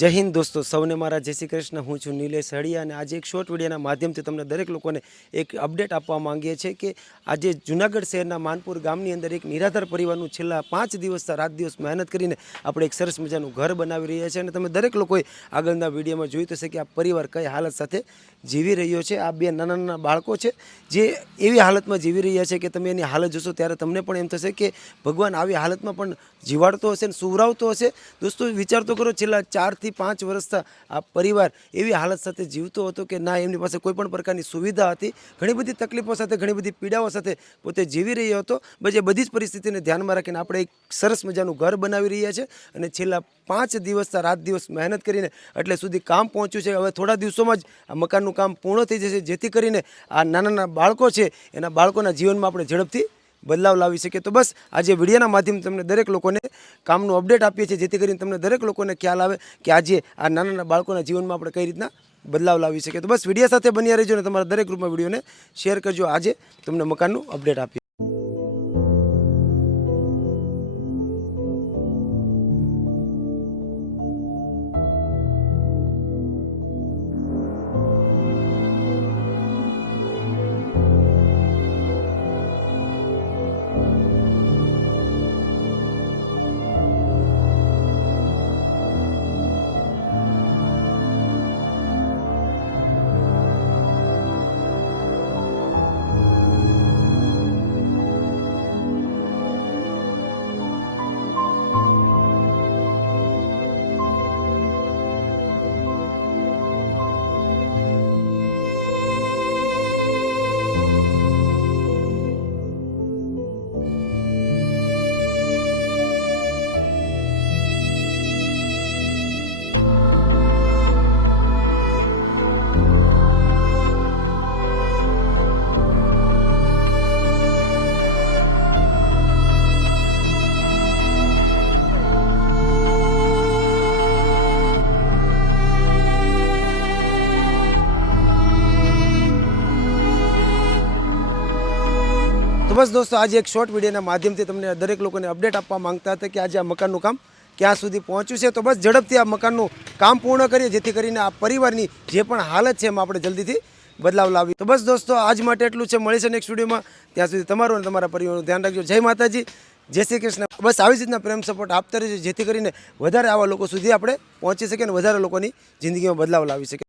जय हिंद दोस्तों, सौने मारा जय श्री कृष्ण। हूँ छूँ नीलेश हड़िया અને આજે એક શોર્ટ વિડીયોના માધ્યમથી તમને દરેક લોકોને એક અપડેટ આપવા માંગીએ છીએ કે આજે જૂનાગઢ શહેરના માનપુર ગામની અંદર એક નિરાધાર પરિવારનું છેલ્લા 5 દિવસથી રાત દિવસ મહેનત કરીને આપણે એક સરસ મજાનું ઘર બનાવી રહ્યા છીએ અને તમે દરેક લોકોએ આગળના વિડીયોમાં જોયું તો છે કે આ પરિવાર કઈ હાલત સાથે જીવી રહ્યો છે। આ બે નાના નાના બાળકો છે જે એવી હાલતમાં જીવી રહ્યા છે કે તમે એની હાલત જોશો ત્યારે તમને પણ એમ થશે કે ભગવાન આવી હાલતમાં પણ જીવાડતો હશે ને સુવરાવતો હશે। દોસ્તો વિચાર તો કરો, છેલ્લા 4 થી 5 વર્ષથી આ પરિવાર એવી હાલત સાથે જીવતો હતો કે ના એમની પાસે કોઈ પણ પ્રકારની સુવિધા હતી, ઘણી બધી તકલીફો સાથે ઘણી બધી પીડાઓ સાથે પોતે જીવી રહ્યો હતો। બસ એ બધી જ પરિસ્થિતિને ધ્યાનમાં રાખીને આપણે એક સરસ મજાનું ઘર બનાવી રહ્યા છે અને છેલ્લા 5 દિવસથી રાત દિવસ મહેનત કરીને એટલે સુધી કામ પહોંચ્યું છે। હવે થોડા દિવસોમાં જ આ મકાનનું કામ પૂર્ણ થઈ જશે, જેથી કરીને આ નાના નાના બાળકો છે એના બાળકોના જીવનમાં આપણે ઝડપથી બદલાવ લાવી શકે। તો બસ આજે વિડીયોના માધ્યમથી તમને દરેક લોકોને કામનું અપડેટ આપીએ છીએ, જેથી કરીને તમને દરેક લોકોને ખ્યાલ આવે કે આજે આ નાના નાના બાળકોના જીવનમાં આપણે કઈ રીતના બદલાવ લાવી શકીએ। તો બસ વિડીયો સાથે બન્યા રહેજો અને તમારા દરેક ગ્રુપમાં વિડીયોને શેર કરજો। આજે તમને મકાનનું અપડેટ આપીએ। तो बस दोस्तों आज एक शॉर्ट वीडियोના માધ્યમથી તમને દરેક લોકોને અપડેટ આપવા માંગતા હતા કે આજે આ મકાનનું કામ ક્યાં સુધી પહોંચ્યું છે। તો બસ ઝડપથી આ મકાનનું કામ પૂર્ણ કરીએ, જેથી કરીને આ પરિવારની જે પણ હાલત છે એમાં આપણે જલ્દીથી બદલાવ લાવીએ। તો બસ દોસ્તો આજ માટે એટલું છે, મળીશું નેક્સ્ટ વિડીયોમાં। ત્યાં સુધી તમારું અને તમારા પરિવારનું ધ્યાન રાખજો। જય માતાજી, જય શ્રી કૃષ્ણ। બસ આવી જ રીતના પ્રેમ સપોર્ટ આપતા રહેજો, જેથી કરીને વધારે આવા લોકો સુધી આપણે પહોંચી શકીએ અને વધારે લોકોની જિંદગીમાં બદલાવ લાવી શકીએ।